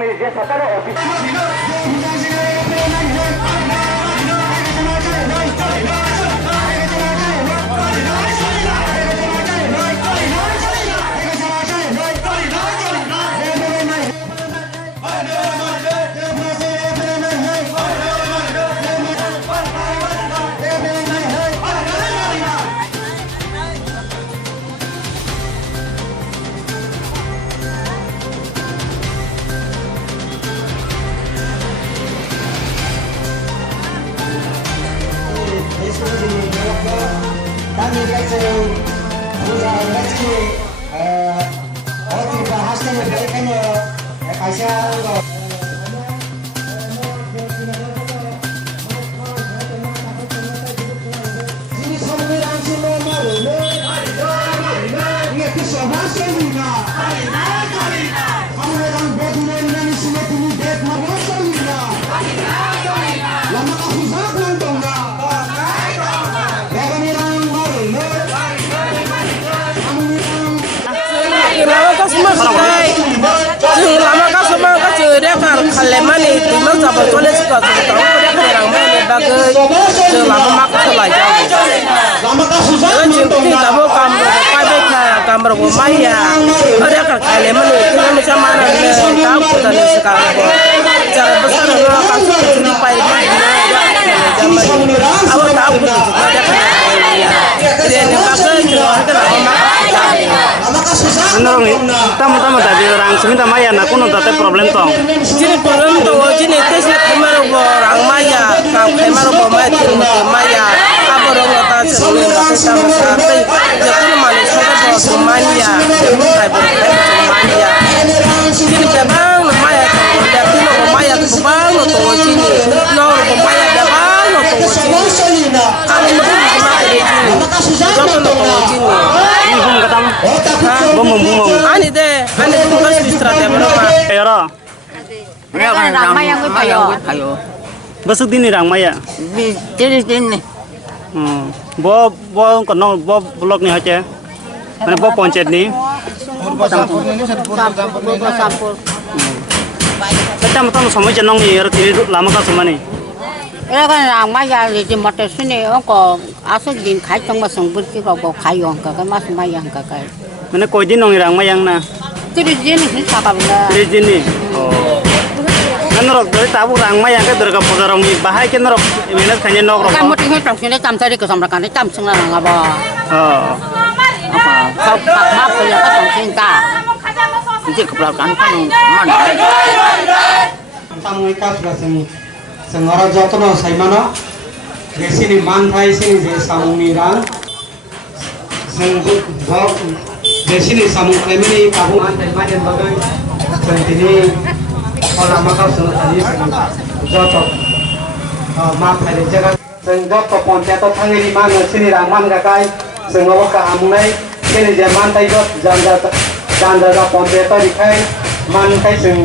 ni je sakara office kami kecil punya kecil orang bahasa mereka ni kaisa ini semua semua malu ini kisah bahasa ni na kamu orang betul ni semua tu bet bahasa ni na lama aku zak nantong na lama ka semua sekali, lama ka semua ka cerita kan kaleman itu memang sahabat tulis suka suka tahu dia kerang mana bagai lama mak selai jauh. Dengan cinta tahu kamu kabe kamar rumaya, ada kan kaleman itu macam mana tahu kita ni sekarang. Cara besar orang kasus curi payah mana awak tahu kita juga ada kan. Dia ni bagai cerita kerang mak. Menurut tamu-tamu tadi orang seminta maya nak kuno tadi problem tong. Jadi problem tu, jadi tesnya kemarin orang maya, kemarin orang maya, apa orang kata sebelum kata sama sampai, jadi mana sudah bawa maya, kayak maya. Jadi bang maya tu, dia tu maya tu bang tu sini, maya dah bang tu sini. Kami ni cuma ini, jangan tu sini. Bum katam, bum. Ani bukan strategi berapa? Ayora. Ramai yang ayo. Besok dini rang maya. Jadi ini. Bo kono bo blok ni aja. Mana bo poncet ni. Sampul. Tamu sama jenong ni, ini lama kah semua ni. Ini kan ramai yang di mata sini, orang asal din kai tong masang berki kau kai orang kakak mas mayang kakak. Mana kau jenong rang mayang na. Jadi jenis ni siapa benda? Jadi ni. Oh. Kan dari tahu rang mayang ke dari kapal orang ni bahaya kan rok. Mana kanya nok rok. Kamu tinggal tong sini jam tadi kesamrakan jam setengah apa? Oh. Apa? Kau maaf ya kau tong sini tak? Jadi kepelakan kan mana? tamu ikat sudah sini sengora jotono saimano desini manthai sini je samung nirang senggut bok desini samung klemini kabu manthai majen bagai sentini olah makau senggut tadi jotok maaf hari jaga senggot to poncato thangiri man sini rangman gakai senggawa ka amunai sini je manthai jot janda poncato dikai manthai seng